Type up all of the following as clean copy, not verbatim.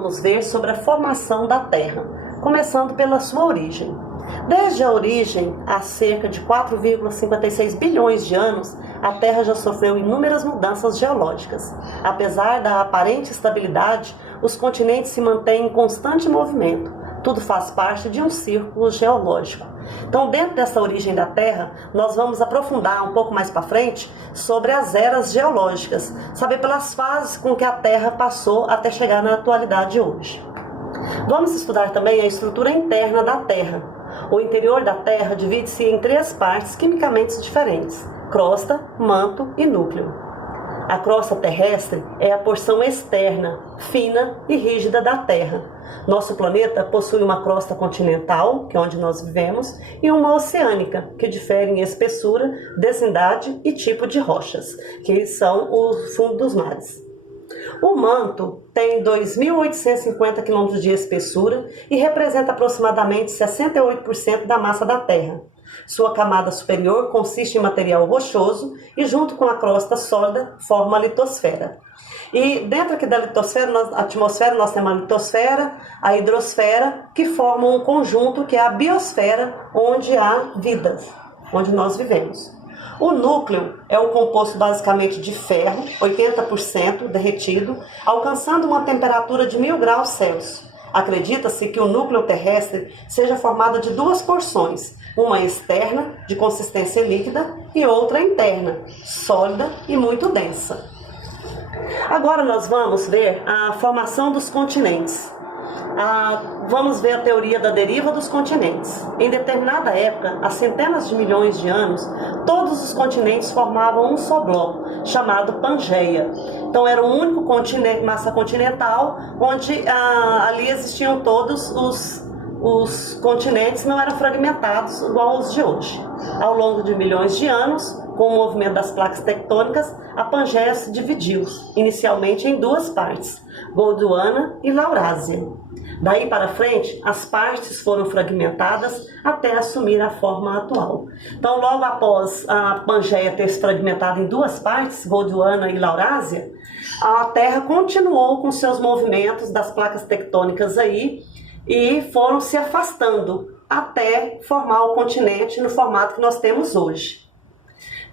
Vamos ver sobre a formação da Terra, começando pela sua origem. Desde a origem, há cerca de 4,56 bilhões de anos, a Terra já sofreu inúmeras mudanças geológicas. Apesar da aparente estabilidade, os continentes se mantêm em constante movimento. Tudo faz parte de um círculo geológico. Então, dentro dessa origem da Terra, nós vamos aprofundar um pouco mais para frente sobre as eras geológicas, saber pelas fases com que a Terra passou até chegar na atualidade de hoje. Vamos estudar também a estrutura interna da Terra. O interior da Terra divide-se em 3 partes quimicamente diferentes: crosta, manto e núcleo. A crosta terrestre é a porção externa, fina e rígida da Terra. Nosso planeta possui uma crosta continental, que é onde nós vivemos, e uma oceânica, que difere em espessura, densidade e tipo de rochas, que são o fundo dos mares. O manto tem 2.850 km de espessura e representa aproximadamente 68% da massa da Terra. Sua camada superior consiste em material rochoso e, junto com a crosta sólida, forma a litosfera. E dentro aqui da litosfera, atmosfera, nós temos a litosfera, a hidrosfera, que formam um conjunto que é a biosfera, onde há vida, onde nós vivemos. O núcleo é um composto basicamente de ferro, 80% derretido, alcançando uma temperatura de 1000 graus Celsius. Acredita-se que o núcleo terrestre seja formado de 2 porções, uma externa, de consistência líquida, e outra interna, sólida e muito densa. Agora nós vamos ver a formação dos continentes. Vamos ver a teoria da deriva dos continentes. Em determinada época, há centenas de milhões de anos, todos os continentes formavam um só bloco, chamado Pangeia. Então era um único continente, massa continental, onde ali existiam todos os continentes, não eram fragmentados igual aos de hoje. Ao longo de milhões de anos, com o movimento das placas tectônicas, a Pangeia se dividiu, inicialmente em 2 partes, Gondwana e Laurásia. Daí para frente, as partes foram fragmentadas até assumir a forma atual. Então, logo após a Pangeia ter se fragmentado em 2 partes, Gondwana e Laurásia, a Terra continuou com seus movimentos das placas tectônicas aí e foram se afastando até formar o continente no formato que nós temos hoje.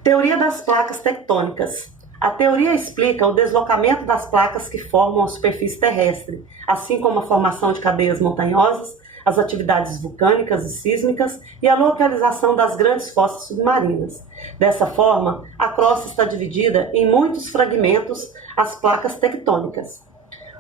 Teoria das placas tectônicas. A teoria explica o deslocamento das placas que formam a superfície terrestre, assim como a formação de cadeias montanhosas, as atividades vulcânicas e sísmicas e a localização das grandes fossas submarinas. Dessa forma, a crosta está dividida em muitos fragmentos, as placas tectônicas.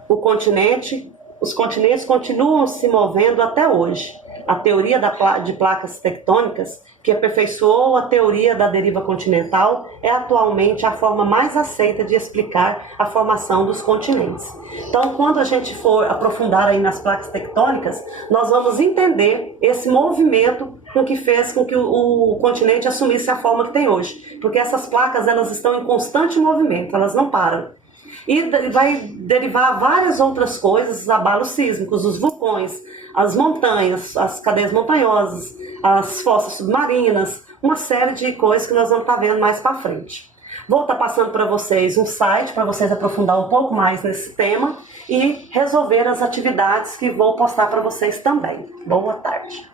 Os continentes continuam se movendo até hoje. A teoria de placas tectônicas, que aperfeiçoou a teoria da deriva continental, é atualmente a forma mais aceita de explicar a formação dos continentes. Então, quando a gente for aprofundar aí nas placas tectônicas, nós vamos entender esse movimento que fez com que o continente assumisse a forma que tem hoje. Porque essas placas, elas estão em constante movimento, elas não param. E vai derivar várias outras coisas, os abalos sísmicos, os vulcões, as montanhas, as cadeias montanhosas, as fossas submarinas, uma série de coisas que nós vamos estar vendo mais para frente. Vou estar passando para vocês um site para vocês aprofundar um pouco mais nesse tema e resolver as atividades que vou postar para vocês também. Boa tarde.